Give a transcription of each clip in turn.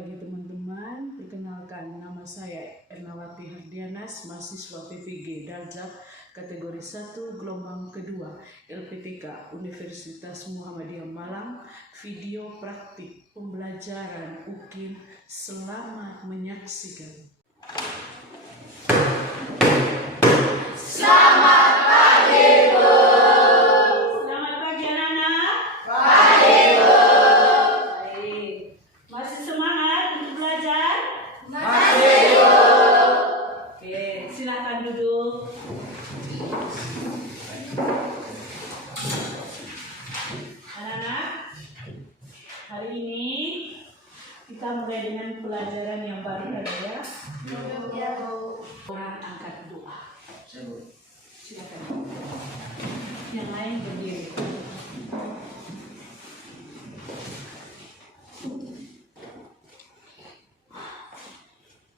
pagi teman-teman, perkenalkan nama saya Ernawati Hardianas, mahasiswa PPG Daljak kategori 1 gelombang kedua LPTK Universitas Muhammadiyah Malang. Video praktik pembelajaran UKIM. Selamat menyaksikan. Selamat pagi, Bu. Selamat pagi anak-anak. Pagi, Bu. Baik. Masih semangat untuk belajar? Masih, Bu. Oke, silakan duduk. Anak-anak, hari ini kita mulai dengan pelajaran yang baru ya. Ya, Bu. Orang angkat doa. Silakan. Yang lain berdiri.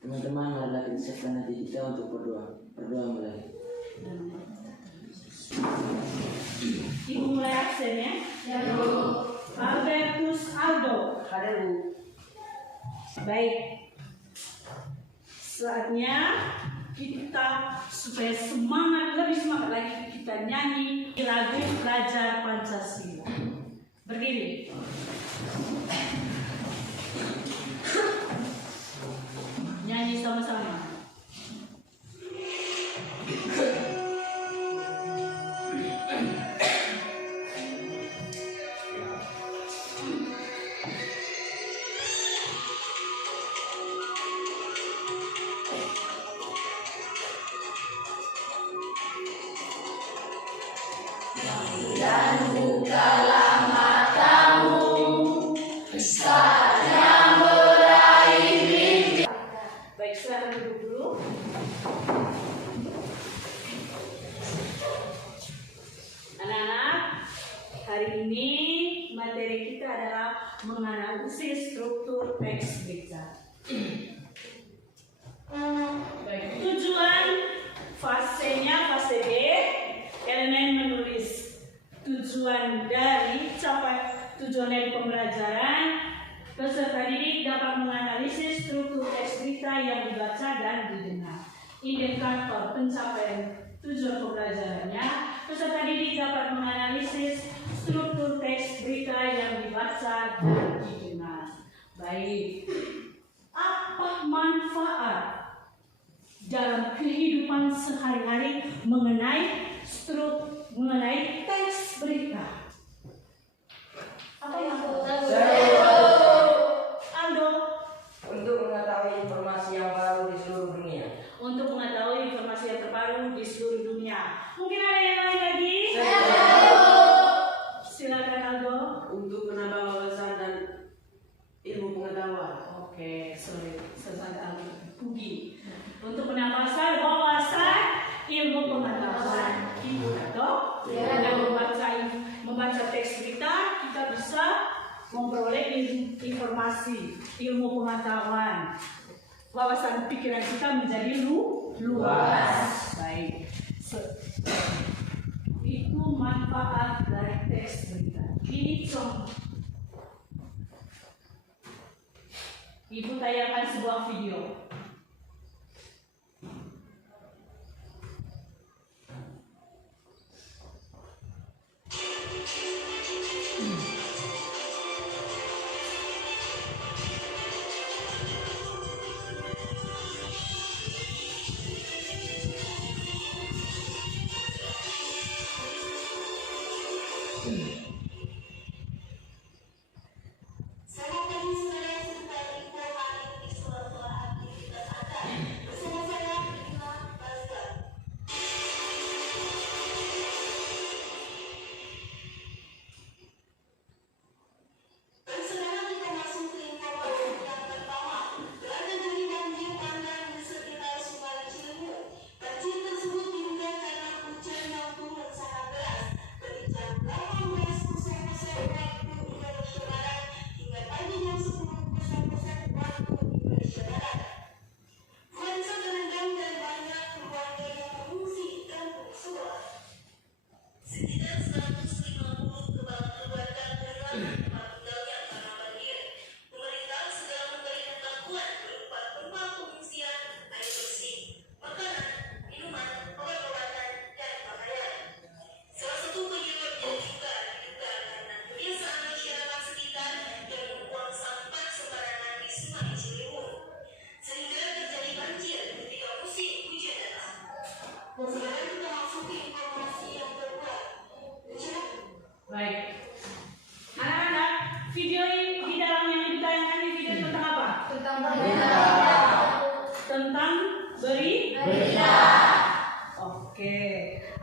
Teman-teman, marilah kita siapkan hati kita untuk berdoa. Berdoa mulai. Ibu mulai absen ya. Ya, Bu. Albertus Aldo. Hadir, Bu. Baik. Saatnya kita supaya lebih semangat lagi kita nyanyi lagu Pelajar Pancasila. Berdiri. Nyanyi sama-sama. Dan bukalah matamu saatnya meraih mimpi. Baik, silakan duduk dulu. Anak-anak, hari ini materi kita adalah menganalisis struktur teks berita. Baik, tujuan fasenya fase B, elemen menulis. Tujuan dari pembelajaran, peserta didik dapat menganalisis struktur teks berita yang dibaca dan didengar. Indikator pencapaian tujuan pembelajarannya, peserta didik dapat menganalisis struktur teks berita yang dibaca dan didengar. Baik, apa manfaat dalam kehidupan sehari-hari mengenai teks berita? Apa yang Aldo? Untuk mengetahui informasi yang baru di seluruh dunia. Untuk mengetahui informasi yang terbaru di seluruh dunia. Mungkin ada yang lain lagi? Silakan Aldo. Untuk menambah wawasan dan ilmu pengetahuan. Oke, selesai Aldo. Pugi. Untuk menambah wawasan, ilmu pengetahuan. Ibu atau dengan membaca teks berita, kita bisa memperoleh informasi, ilmu pengetahuan. Wawasan pikiran kita menjadi luas. Baik. Itu manfaat dari teks berita. Ini contoh. Ibu tayangkan sebuah video. Saya tadi sore sempat info hari di suatu aktivitas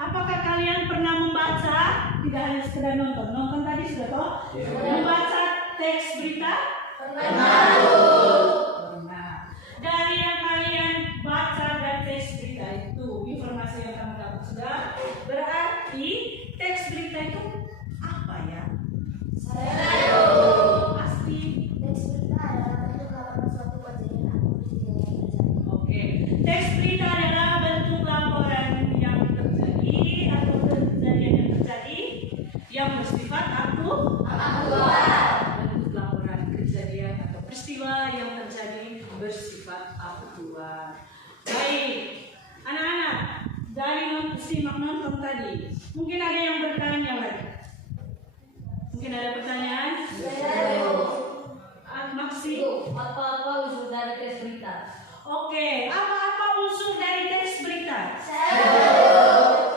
apakah kalian pernah membaca? Tidak hanya sekedar nonton. Nonton tadi sudah toh? Membaca teks berita? Pernah. Dari yang kalian baca dan teks berita itu, informasi yang kamu dapat sudah, berarti teks berita itu apa ya? Pasti. Teks berita adalah bentuk laporan suatu kejadian atau peristiwa yang terjadi. Oke, teks berita adalah bentuk laporan yang terjadi atau kejadian yang terjadi yang bersifat aktual. Bentuk laporan kejadian atau peristiwa yang terjadi bersifat aktual. Baik, anak-anak, dari simak nonton tadi, mungkin ada yang bertanya lagi. Mungkin ada pertanyaan? Maksi? Apa-apa unsur dari teks berita? Oke, apa-apa unsur dari teks berita?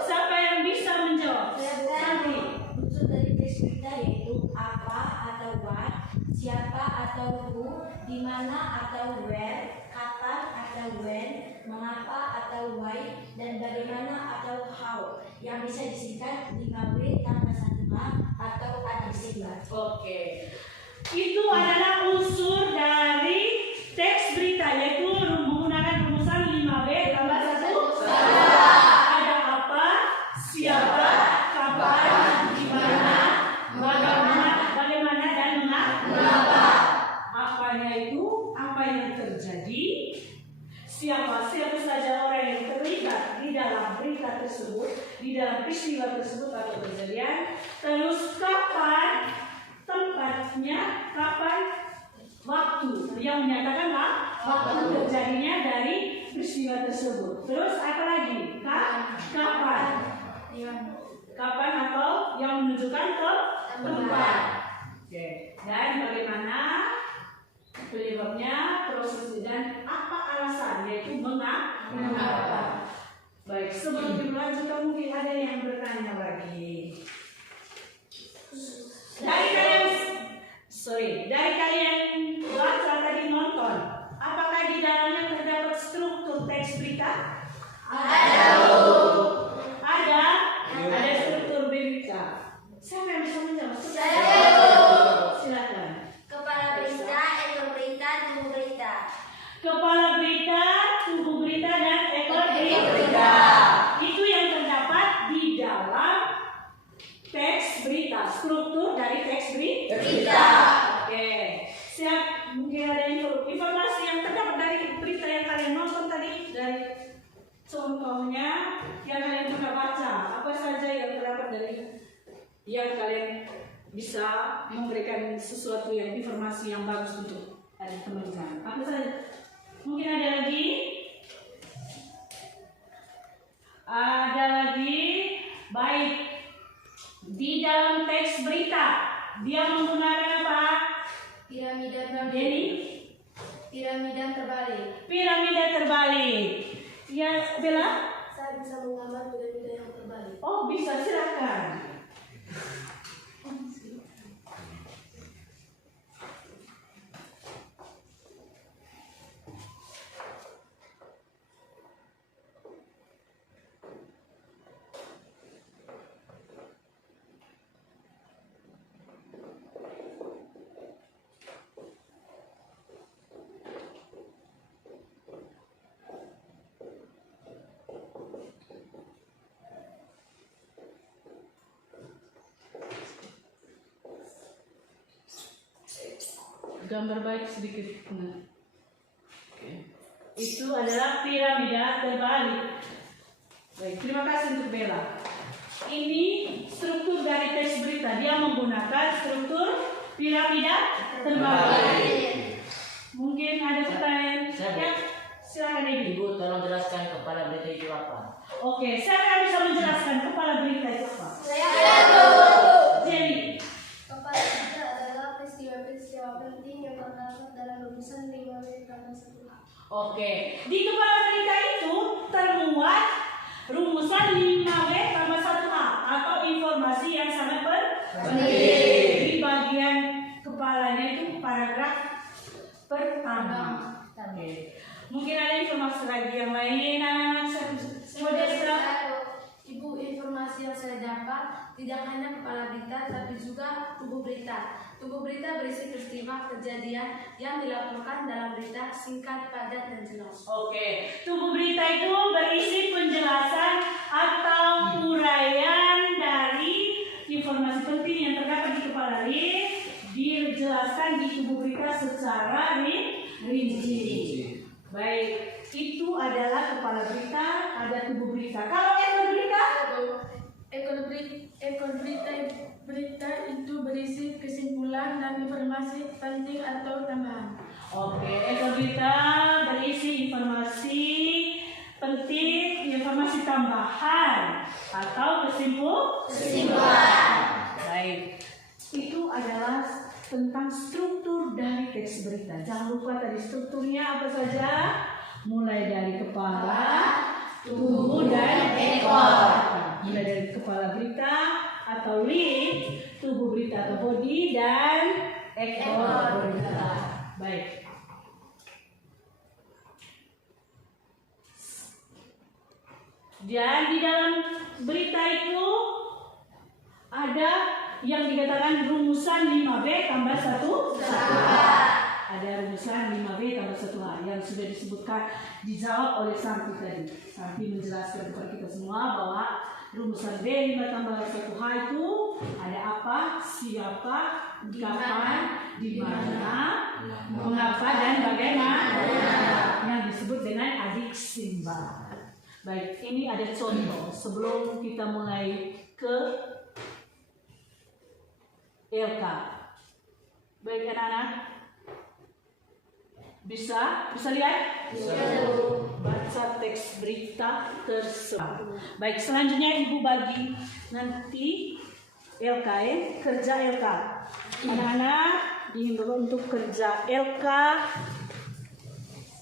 Siapa yang bisa menjawab? Nanti. Unsur dari teks berita yaitu apa atau what, siapa atau who, di mana atau where, kapan atau when, mengapa atau why, dan bagaimana atau how, yang bisa disingkat 5W tambah 1H atau adjektif. Oke. Itu adalah unsur dari teks berita, yaitu menggunakan rumusan 5W tambah 1. Ada apa, siapa, kapan, di mana, bagaimana dan mengapa. Apanya itu apa yang terjadi, siapa saja orang yang terlibat di dalam berita tersebut, di dalam peristiwa tersebut atau kejadian, terus kapan, tempatnya, kapan, waktu yang menyatakan waktu terjadinya dari peristiwa tersebut. Terus apa lagi? Kapan atau yang menunjukkan ke tempat. Oke. Dan bagaimana penyebabnya, prosesnya, dan apa alasan, yaitu mengapa. Baik, sebelum dilanjutkan mungkin ada yang bertanya lagi. Dari kalian baca tadi, nonton, apakah di dalamnya terdapat struktur teks berita? Ada struktur berita. Siapa yang bisa menjawab? Silakan. Kepala berita, ekor berita, tubuh berita. Kepala berita, tubuh berita, dan ekor berita. Itu yang terdapat di dalam teks berita. Struktur dari teks berita. Oke. Siap, mungkin ada informasi yang terdapat dari berita yang kalian nonton tadi, dari contohnya yang kalian pernah baca. Apa saja yang terdapat dari yang kalian bisa memberikan sesuatu yang informasi yang bagus untuk teman-teman. Apa saja? Mungkin ada lagi? Ada lagi? Baik. Di dalam teks berita, dia menggunakan apa? Piramida Denny? terbalik. Piramida terbalik. Ya, Bella? Saya bisa menggambar piramida yang terbalik. Oh, bisa, silakan. Gambar baik sedikit. Itu adalah piramida terbalik. Baik, terima kasih untuk Bella. Ini struktur dari teks berita. Dia menggunakan struktur piramida terbalik. Mungkin ada pertanyaan? Ya, silakan Ibu. Ibu, tolong jelaskan kepala berita itu apa? Oke, siapa yang bisa menjelaskan kepala berita itu apa? Jenny. Kepala berita adalah peristiwa-peristiwa penting yang terdapat dalam rumusan 5W tambah 1H. Oke, di kepala berita itu termuat rumusan 5W tambah 1H atau informasi yang sangat penting. Di bagian kepalanya itu paragraf pertama. Oke. Mungkin ada informasi lagi yang lain, anak-anak Modesta. Ibu, informasi terdapat tidak hanya kepala berita tapi juga tubuh berita. Tubuh berita berisi peristiwa kejadian yang dilaporkan dalam berita singkat, padat, dan jelas. Oke, tubuh berita itu berisi penjelasan atau uraian dari informasi penting yang terdapat di kepala berita, dijelaskan di tubuh berita secara rinci. Baik, itu adalah kepala berita, ada tubuh berita. Kalau ekor berita? Ekor berita itu berisi kesimpulan dan informasi penting atau tambahan. Oke, ekor berita berisi informasi penting, informasi tambahan atau kesimpulan. Baik, itu adalah tentang struktur dari teks berita. Jangan lupa tadi strukturnya apa saja, mulai dari kepala, tubuh, dan ekor. Mulai dari kepala berita atau lead, tubuh berita atau body, dan ekor berita. Baik. Dan di dalam berita itu ada yang dikatakan rumusan 5B tambah 1H. Ada rumusan 5B tambah 1H yang sudah disebutkan, dijawab oleh Santi tadi. Santi menjelaskan kepada kita semua bahwa rumusan B 5 tambah 1H itu ada apa, siapa, kapan, di mana, mengapa, dan bagaimana, yang disebut dengan adik Simba. Baik, ini ada contoh sebelum kita mulai ke LK. Baik anak-anak, bisa lihat? Bisa. Baca teks berita tersebut. Baik, selanjutnya ibu bagi nanti LK kerja LK. Anak-anak dihimbau untuk kerja LK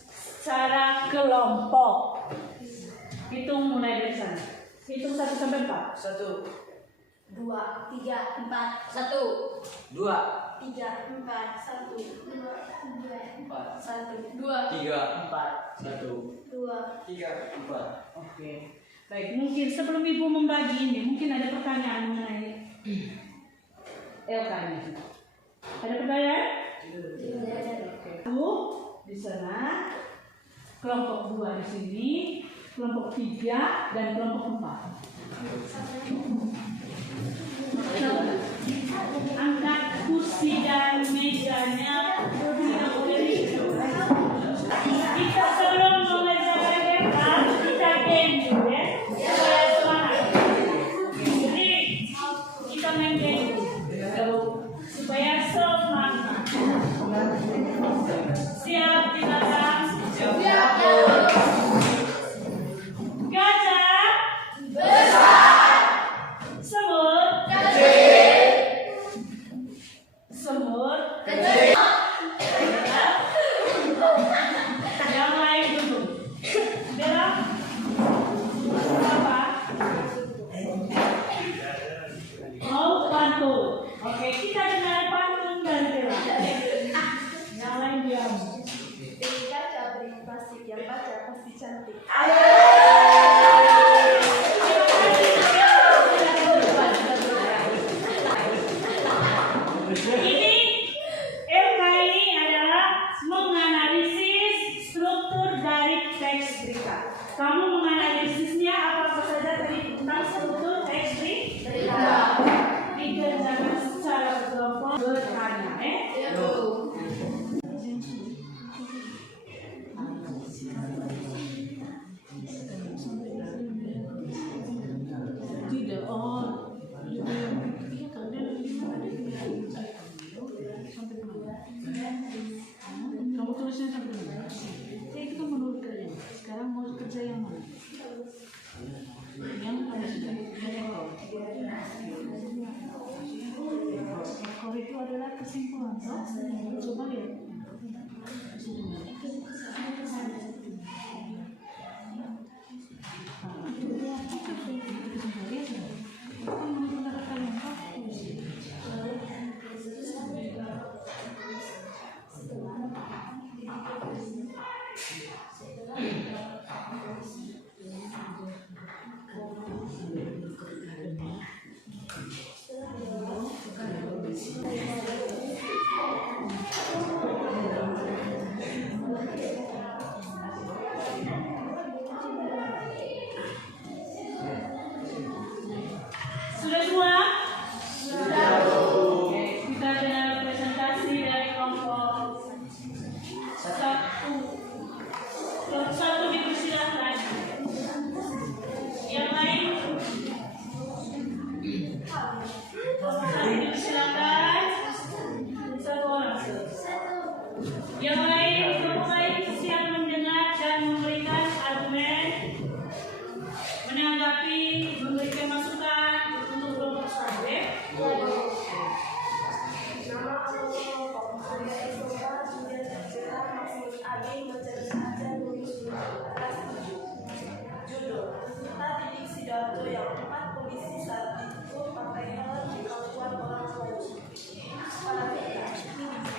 secara kelompok. Hitung mulai dari sana. Hitung 1 sampai 4. 1, 2, 3, 4, 1, 2, 3, 4, 1, 2, 4, 1, 2, 3, 4, 1, 2. 3, 4. Oke. Baik, mungkin sebelum ibu membagi ini, mungkin ada pertanyaan mengenai LK ini. Ada pertanyaan? Oke. Bu, di sana kelompok 2 di sini, kelompok 3 dan kelompok 4. Angkat kursi dan mejanya tidak boleh. Kita sebelum mengerjakan LK, kita game dulu ya, supaya semangat. Jadi kita main game dulu, supaya semangat. Siap di belakang? Siap. Gajah besar, semut kecil, semut kecil. Yang lain dulu. Bella, apa? Mau pantun. Oke, kita dengar pantun dari Bella. Yang lain diam. Kaca beri plastik, yang baca pasti cantik. Ini LK ini adalah menganalisis struktur dari teks berita. Kamu menganalisisnya apa saja tadi tentang struktur teks berita. Dikerjakan secara berkelompok bertanya, Tidak, kamu tulisnya sampai mana? Itu menurut kalian. Sekarang mau kerja yang mana? Yang ada sudah. Ekor itu adalah kesimpulan. Coba lihat. Amin menceritakan menulis atas judul Peserta Didik Sidoarjo yang 4 polisi saat itu pakai helm di kelakuan orang tuanya. Para kita,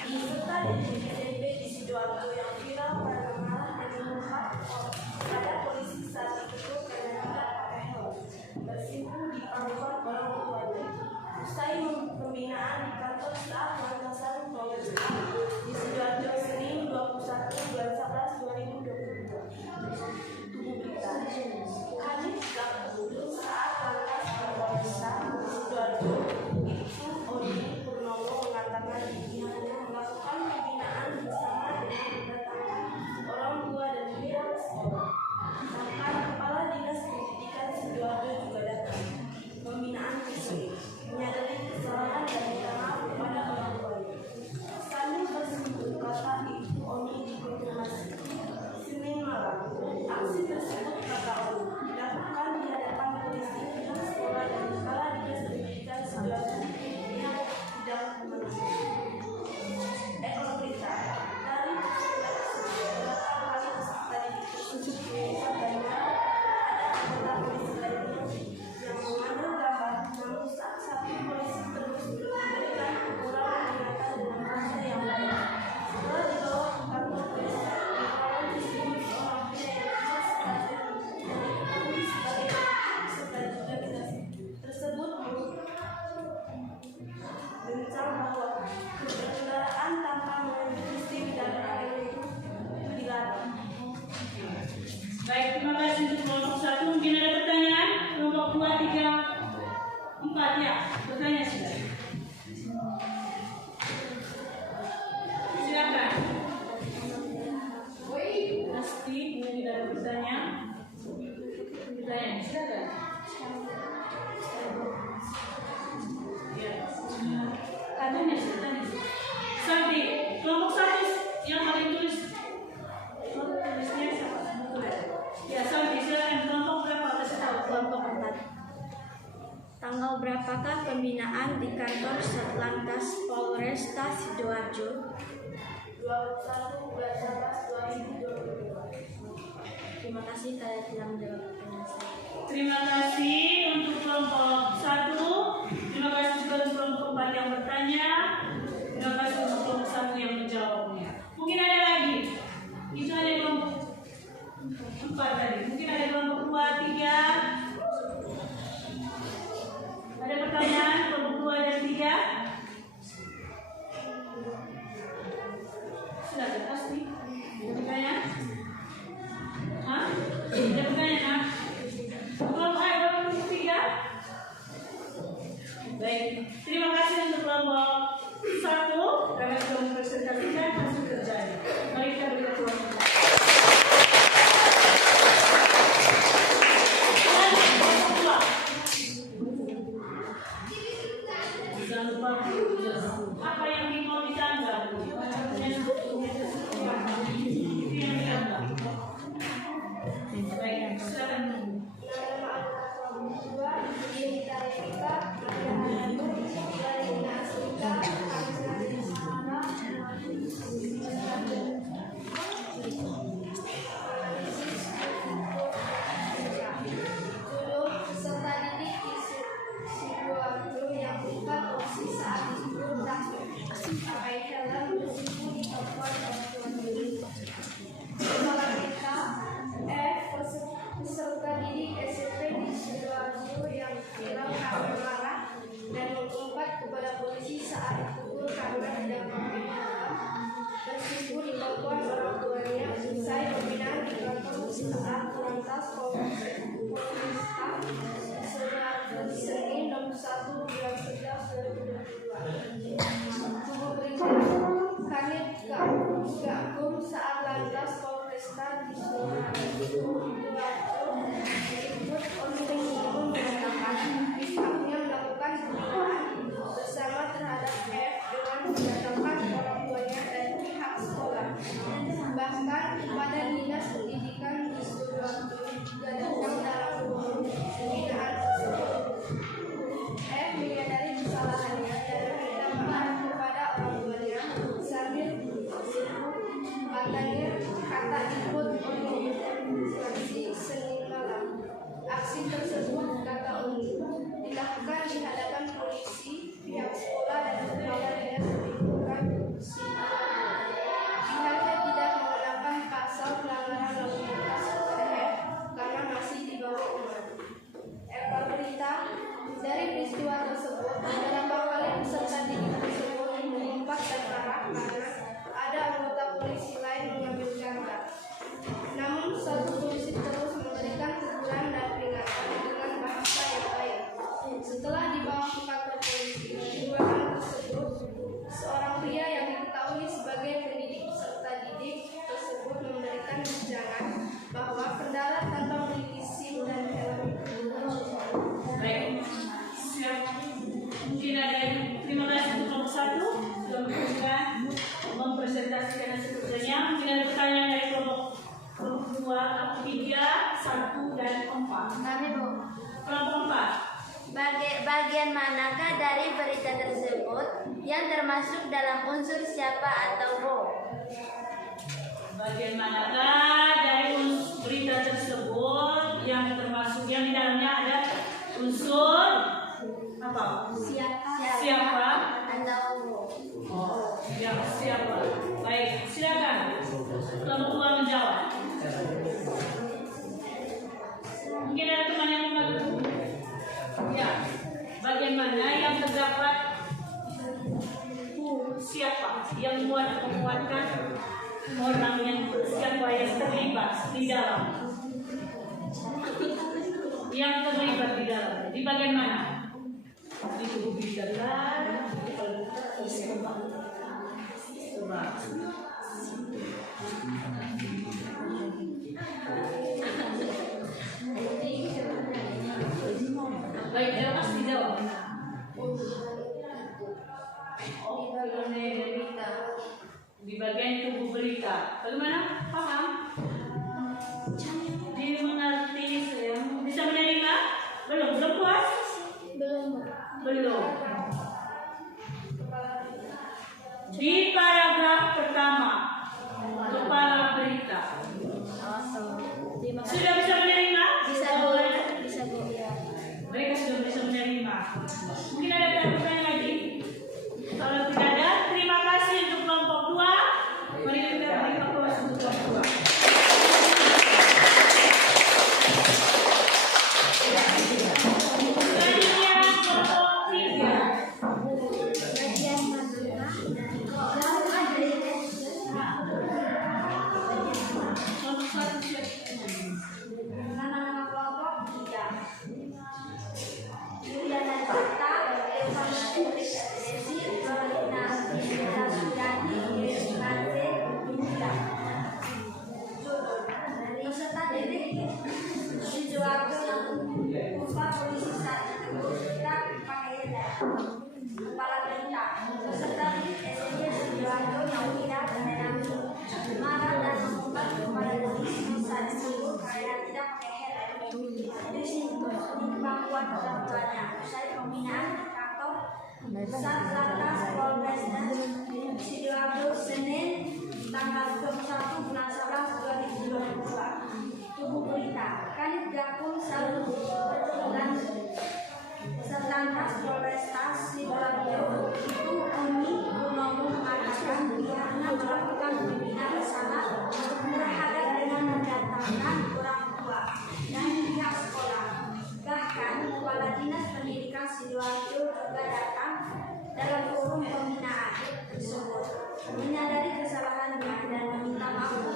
peserta didik SMP di Sidoarjo yang viral karena marah dan memukul pada polisi saat itu karena tidak pakai helm, bersimpuh di kelakuan orang tuanya. Usai pembinaan di kantor staf Lantasan Polresta di Sidoarjo Senin 21 bulan 11 2022. Tubuh berita. Kanit gak dulu saat Lantas Polresta Sidoarjo itu Odi Purnomo mengatakan dirinya melakukan pembinaan bersama dengan mendatangkan orang tua dan pihak sekolah. Bahkan Kepala Dinas Pendidikan Sidoarjo juga datang. Pembinaan fisik menyadari kesalahan dan minta maaf kepada orang tuanya. Sambil tersebut kata Ibu Oni dikonfirmasi. Senin malam, aksi tersebut kata Oni dilakukan di hadapan polisi, pihak sekolah dan Kepala Dinas Pendidikan Sidoarjo yang tidak memenuhi. Ekor berita dari beberapa kali peserta didik tersebut menyebut banyak ada anggota polisi lainnya yang mengambil gambar, namun saat satu polisi terus memberikan ukuran peringatan dengan bahasa yang baik. Setelah dibawa ke kantor polisi, dikawal di sini seorang pria yang bisa sekali dan diketahui sebagai peserta juga tersebut bencang bahwa berkendaraan tanpa mengenai SIM dan helm itu dilarang. Baik, terima kasih untuk kelompok 1. Mungkin ada pertanyaan? Kelompok 2, 3, 4 ya. Bertanya sudah. Silakan. Pasti mungkin tidak ada pertanyaan. Pertanyaan, silakan. Ya. Tanya sudah. Santi, kelompok 1 yang paling tulis. Tulisnya siapa? Ya, Santi, silakan. Kelompok berapa? Kasih tahu. Kelompok 4. Tanggal berapakah pembinaan di kantor Satlantas Polresta Sidoarjo? 21 bulan 11 2022. Terima kasih kalian telah menjawab pertanyaan saya. Terima kasih untuk kelompok 1. Terima kasih juga untuk kelompok 4 yang bertanya. Terima kasih untuk kelompok 1 yang menjawabnya. Mungkin ada lagi. Itu ada kelompok 4 tadi. Mungkin ada kelompok 2, 3. Ada pertanyaan kelompok 2 dan 3? Silakan pasti. Ada pertanyaan? Hah? Ada pertanyaan? Kelompok A, kelompok 3? Baik. Terima kasih untuk kelompok 1 karena sudah mempresentasikan hasil kerjanya. Mari kita berikan kelompok 2. Jangan lupa apa yang mau ditambah. Baik, silakan. Judul peserta didik di Sidoarjo yang bukan polisi saat itu tak pakai helm bersimpuh di kelakuan orang tuanya. Kepala kita peserta didik SMP di Sidoarjo yang viral karena marah dan mengumpat kepada polisi saat dipukul karena tidak pakai helm bersimpuh di kelakuan orang tuanya. Usai pembinaan di kantor saat Lantas Polresta Sidoarjo Senin 21 bulan 11 2022. Tubuh berita Kanit Gakum saat Lantas Polresta di Sidoarjo ikut Oni mengatakan pihaknya melakukan pembinaan bersama terhadap F dengan mendatangkan orang tuanya dan pihak sekolah. Bahkan kepada Dinas Pendidikan di Sidoarjo juga datang dalam pembinaan tersebut. F menyadari kesalahannya dan meminta maaf kepada orang tuanya sambil katanya tak ikut organisasi Senin malam. Aksi tersebut, kata Uni, dilakukan di hadapan polisi, pihak sekolah dan kepala dinas pendidikan Sidoarjo. Pihaknya tidak mengenakan pasal pelanggaran lalu lintas THR karena masih di bawah umur. Eka Berita, dari peristiwa tersebut, beberapa kali peserta didik tersebut mengumpat dan marah karena ada anggota polisi lain mengambil gambar. Namun, satu polisi terus memberikan teguran dan peringatan dengan bahasa yang baik. Setelah dibawa ke kantor polisi, dua orang tersebut, seorang pria yang diketahui sebagai pendidik peserta didik tersebut memberikan wejangan bahwa kendaraan tanpa memiliki SIM dan helm Baik, siap. Mungkin ada yang terima kasih untuk nomor 1 sudah mempresentasikan hasil kerjanya. Mungkin ada pertanyaan dari kelompok 2, 3, 1 dan 4. Kami Bu. Kelompok 4. Bagian manakah dari berita tersebut yang termasuk dalam unsur siapa atau bo? Bagian manakah dari berita tersebut yang termasuk yang di dalamnya ada unsur apa? Siapa atau bo? Oh, ya, siapa? Baik, silakan. Kelompok 2 menjawab. Mungkin ada teman yang membantu. Ya, bagian mana yang terdapat siapa yang menguatkan orang yang siapa yang terlibat di dalam? Yang terlibat di dalam. Di bagian mana? Di tubuh berita kan? Coba. Baik, dia pasti jawab. Di bagian tubuh berita. Bagaimana? Paham? Dimengerti saya. Bisa menerima? Belum puas? Belum. Di paragraf pertama, kepala berita. Sudah bisa menerima? Bisa Bu. Mereka sudah bisa menerima. Mungkin ada pertanyaan lagi? Kalau tidak ada, terima kasih untuk kelompok 2. Mari kita beri aplaus untuk kelompok 2. Selanjutnya kelompok 3. Kelompok 1 siap. Nama-nama kelompok 3. Yuliana Cipta, Evan Desi, Carolina Rita Sudani, Iris Marte, Indra. Peserta didik Sidoarjo yang upah polisi saat itu kita pakai kepala berita. Peserta didik SMP Sidoarjo yang tidak mengenali marah dan mengumpat kepada polisi saat itu karena tidak pakai helm. Di situ kemampuan orang tuanya. Usai pembinaan kantor Satlantas Polres Sidoarjo Senin tanggal 21 bulan 11 2022. Tubuh berita Kanit Gakum Salu dan Satlantas Polresta Sidoarjo itu Uni Purnomo mengatakan pihaknya melakukan pembinaan bersama terhadap dengan mendatangkan orang tua dan pihak sekolah. Bahkan Kepala Dinas Pendidikan Sidoarjo juga datang dalam forum pembinaan tersebut, menyadari kesalahannya dan meminta maaf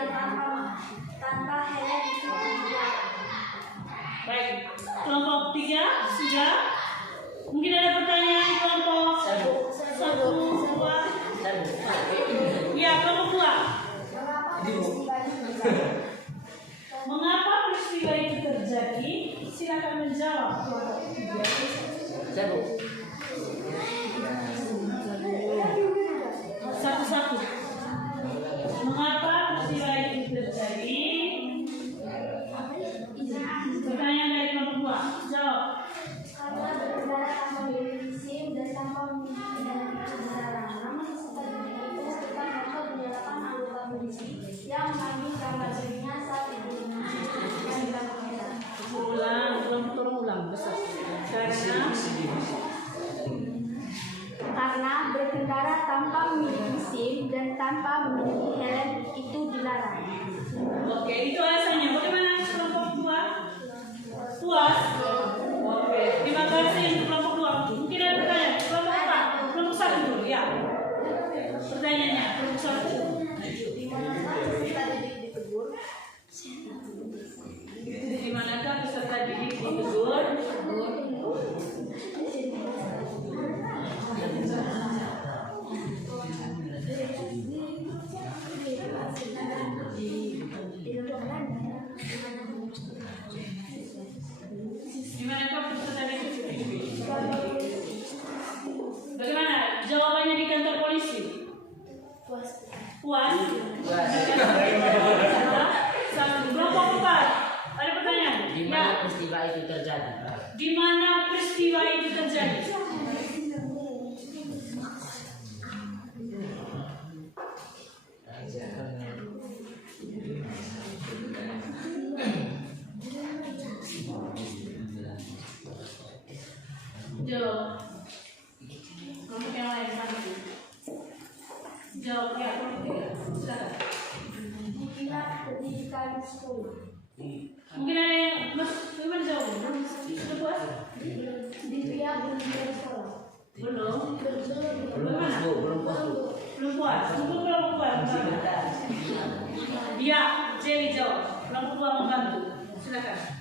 dan tanpa helm itu dilarang. Baik, kelompok 3 sudah. Mungkin ada pertanyaan kelompok 1, 2. Ya, kelompok 2. Mengapa peristiwa itu terjadi? Silakan menjawab kelompok 3. Satu-satu. Mengapa peristiwa itu terjadi? Pertanyaan dari kelompok 2. Jawab. Karena berkendara tanpa memiliki SIM dan tanpa memiliki kendaraan itu dilarang. Namun setelah itu bukan dapat menyalakan anggota polisi yang mengambil gambar dirinya saat itu yang dilakukan. Ulang, besar. Karena berkendara tanpa memiliki SIM dan tanpa memiliki helm itu dilarang. Oke, itu alasannya. Bagaimana kelompok 2? Puas? Oke, terima kasih untuk kelompok 2. Mungkin ada pertanyaan. Kelompok 4, kelompok 1 dulu ya. Pertanyaannya, kelompok 1. Di manakah peserta didik ditegur? Di manakah peserta didik? Bagaimana? Jawabannya di kantor polisi? Puas? Satu. Kelompok 4. Ada pertanyaan? Di mana peristiwa itu terjadi? Di mana peristiwa itu terjadi? Jawab. Kelompok yang lain maju. Jawab ya, kelompok 3. Silakan. Di pihak pendidikan sekolah. Mungkin ada yang bagaimana jawab? Sudah puas? Di pihak pendidikan sekolah. Belum. Belum Bagaimana? puas. Belum puas. Untuk kelompok 2. Iya, Jerry jawab. Kelompok 2 membantu. Silakan.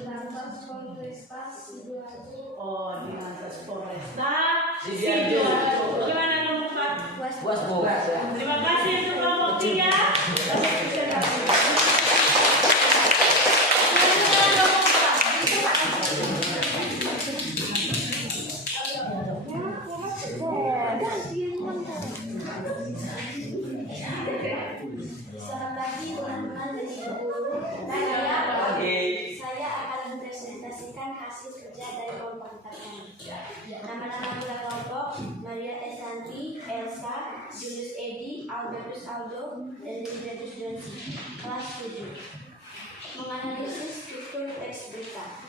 Lantas Polresta Sidoarjo. Oh, di Lantas Polresta Sidoarjo. Bagaimana kelompok 4? Puas, Bu. Terima kasih untuk kelompok 3. Selamat pagi teman-teman dari guru. Saya akan mempresentasikan hasil kerja dari kelompok kami. Nama-nama anggota kelompok Maria Esanti, Elsa, Julius Edi, Albertus Aldo, dan Desiderius Dansi. Kelas 7. Menganalisis struktur teks berita.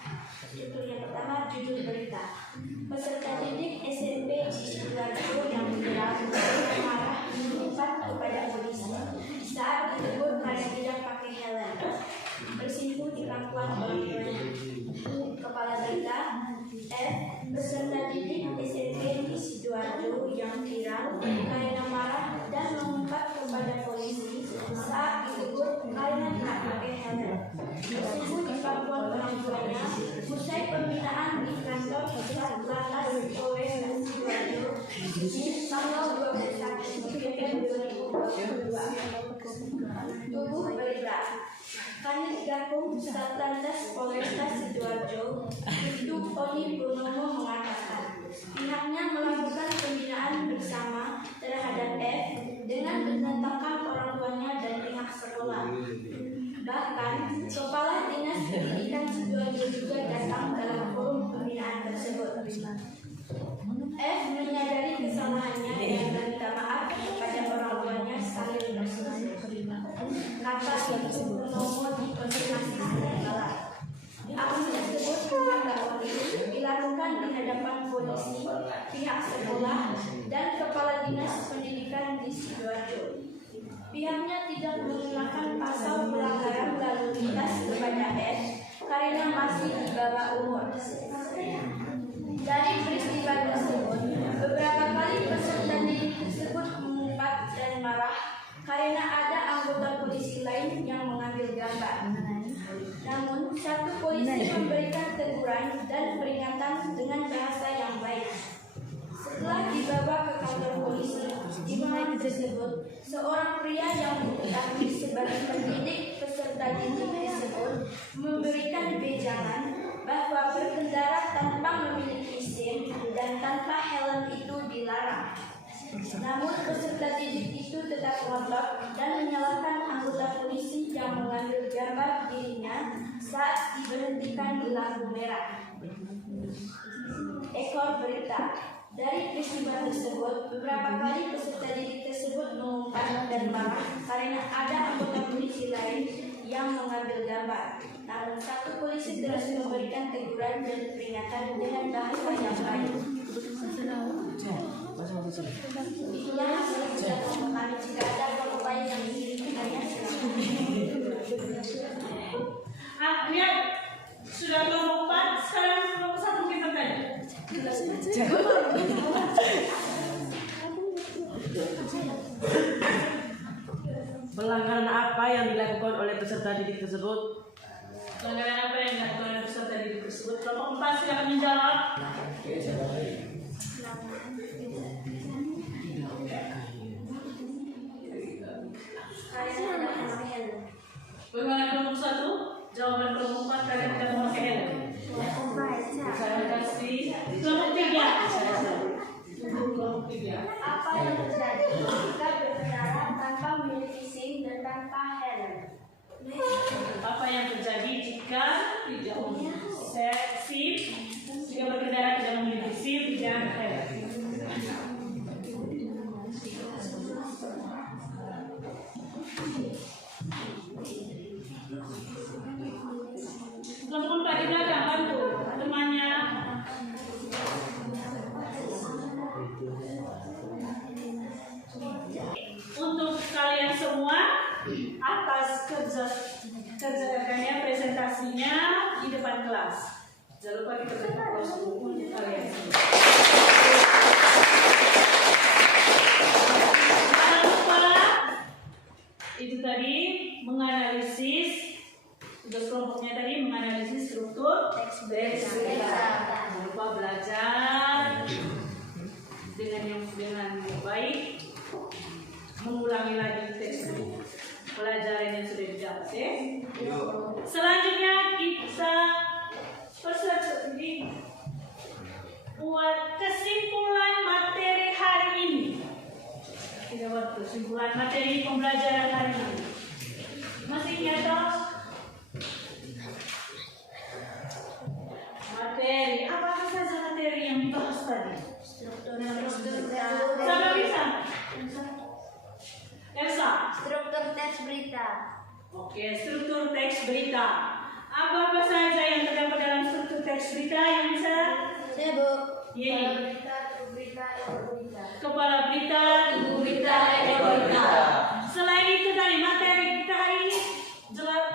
Struktur yang pertama, judul berita. Peserta didik SMP di Sidoarjo yang menjelang marah menyimpan kepada polisi saat ditegur karena tidak pakai helm, bersimpuh di pangkuan orang tuanya. Kepala berita F. Peserta didik SMP di Sidoarjo yang viral karena marah dan mengumpat kepada polisi saat ditegur karena tidak pakai helm, bersimpuh di pangkuan orang tuanya. Usai pembinaan di kantor pusat Lantas Polres Sidoarjo tanggal 21 September 2022. Tubuh berita. Kanit Gakum Satlantas Polresta Sidoarjo, Ibtu Oni Purnomo mengatakan pihaknya melakukan pembinaan bersama terhadap F dengan mendatangkan orang tuanya dan pihak sekolah. Bahkan, Kepala Dinas Pendidikan Sidoarjo juga datang dalam forum pembinaan tersebut. F menyadari kesalahannya dan meminta maaf kepada orang tuanya sambil bersemangat. Kata Ibtu Purnomo dikonfirmasi segala. Aksi tersebut juga dilakukan di hadapan polisi, pihak sekolah, dan Kepala Dinas Pendidikan di Sidoarjo. Pihaknya tidak menggunakan pasal pelanggaran lalu lintas kepada F karena masih di bawah umur. Dari peristiwa tersebut, tersebut, seorang pria yang diketahui sebagai pendidik peserta didik tersebut memberikan wejangan bahwa berkendara tanpa memiliki SIM dan tanpa helm itu dilarang. Namun peserta didik itu tetap ngotot dan menyalahkan anggota polisi yang mengambil gambar dirinya saat diberhentikan di lampu merah. Ekor berita. Dari peristiwa tersebut, beberapa kali peserta didik tersebut mengumpat dan marah karena ada anggota polisi lain yang mengambil gambar. Namun satu polisi terus memberikan teguran dan peringatan dengan bahasa yang baik. Itulah hasil keputusan kami. Jika ada kelompok lain yang ingin bertanya, silakan. Lihat, sudah kelompok 4, sekarang kelompok 1 kita bertanya. Pelanggaran apa yang dilakukan oleh peserta didik tersebut? Pelanggaran apa yang dilakukan oleh peserta didik tersebut? Kelompok 4 silakan menjawab. Bagaimana kelompok 1? Jawaban kelompok 4 kalian tidak memakai helm. Saya kasih kelompok 3. Kelompok 3. Apa yang terjadi jika berkendara tanpa memiliki SIM dan tanpa helm? Apa yang terjadi jika tidak memiliki SIM, jika berkendara tidak memiliki SIM dan helm? Kelompok 4 di belakang bantu temannya. Untuk kalian semua, atas kerja kerjanya presentasinya di depan kelas. Jangan lupa kita berikan kelas untuk kalian semua. Jangan lupa itu tadi menganalisis tugas kelompoknya tadi menganalisis struktur teks berita. Jangan lupa belajar dengan baik, mengulangi lagi teks pelajaran yang sudah didapat ya. Selanjutnya kita buat kesimpulan materi hari ini. Kita buat kesimpulan materi pembelajaran hari ini. Masih ingat toh? Materi apa saja materi yang dibahas tadi? Sama bisa? Elsa. Struktur teks berita. Oke, struktur teks berita. Apa saja yang terdapat dalam struktur teks berita yang bisa? Saya Bu. Ini. Berita, berita, berita. Kepala berita, ibu berita, ekor berita. Selain itu dari materi kita hari ini jelas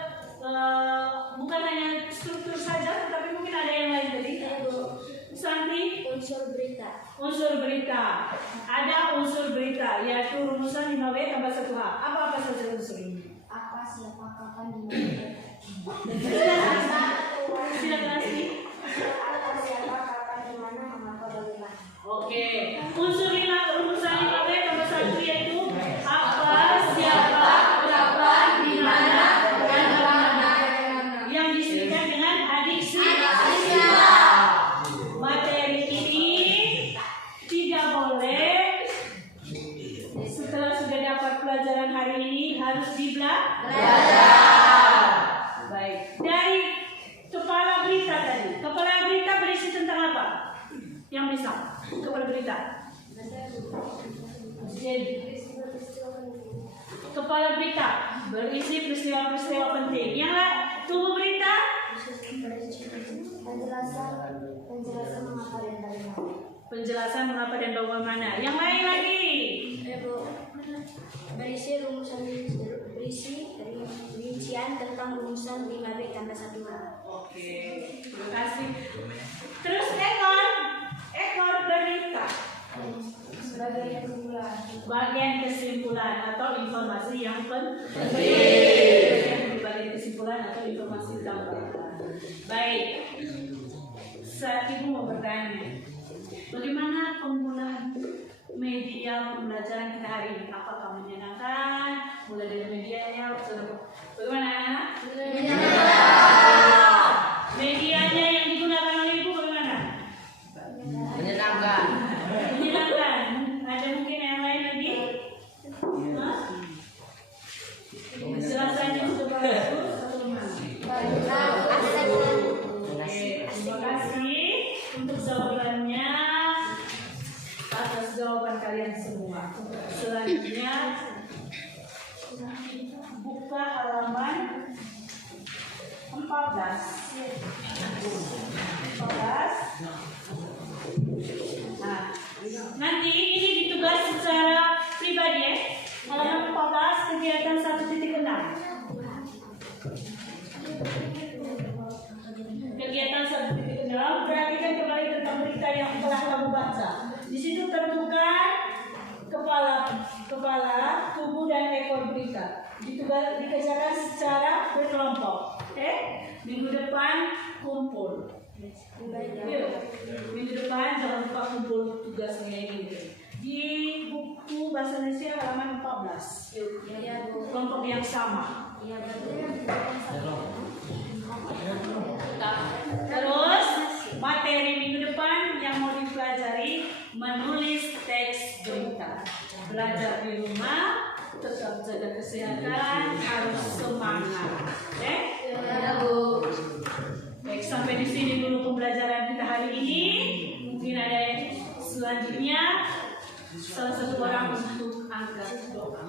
bukan hanya struktur saja, tetapi mungkin ada yang lain tadi. Santi. Unsur berita. Unsur berita. Ada unsur berita, yaitu rumusan 5W tambah 1H. Apa saja unsur ini? Apa, siapa, kapan, di mana? Silakan Asli. Apa, siapa, kapan, di mana, mengapa, bagaimana? Oke. Unsur rumusan 5W tambah 1 yaitu apa, siapa, kapan, di mana, dan bagaimana. Yang disebutkan dengan adiksi. Materi ini tidak boleh setelah sudah dapat pelajaran hari ini harus belajar. Baik. Dari kepala berita tadi. Kepala berita berisi tentang apa? Yang bisa. Kepala berita. Jadi, kepala berita berisi peristiwa-peristiwa penting. Yang lain, tubuh berita. Penjelasan mengapa dan bagaimana. Penjelasan mengapa dan bagaimana. Yang lain lagi. Berisi rincian tentang rumusan 5B tambah 1H. Oke, terima kasih. Terus ekor berita. Bagian kesimpulan atau informasi yang penting. Bagian kesimpulan atau informasi tambahan. Baik. Saat ibu mau bertanya, bagaimana penggunaan media pembelajaran kita hari ini. Apakah menyenangkan? Mulai dari medianya, bagaimana anak-anak? Medianya yang digunakan oleh ibu bagaimana? Menyenangkan. Menyenangkan. Ada mungkin yang lain lagi? Hah? Penjelasannya sudah bagus atau gimana? Oke, terima kasih untuk jawabannya atas jawaban kalian semua. Selanjutnya buka halaman 14. Nah, nanti ini ditugas secara pribadi ya. Halaman 14 kegiatan 1.6. Kegiatan 1.6 perhatikan kembali tentang berita yang telah kamu baca. Di situ tentukan kepala, tubuh dan ekor berita. Dikerjakan secara berkelompok. Oke? Minggu depan kumpul. Yuk. Minggu depan jangan lupa kumpul tugasnya ini. Di buku bahasa Indonesia halaman 14. Yuk. Kelompok yang sama. Terus materi minggu depan yang mau dipelajari menulis teks berita. Belajar di rumah, tetap jaga kesehatan, harus semangat. Oke? Baik, sampai di sini dulu pembelajaran kita hari ini. Mungkin ada selanjutnya salah satu orang untuk angkat doa.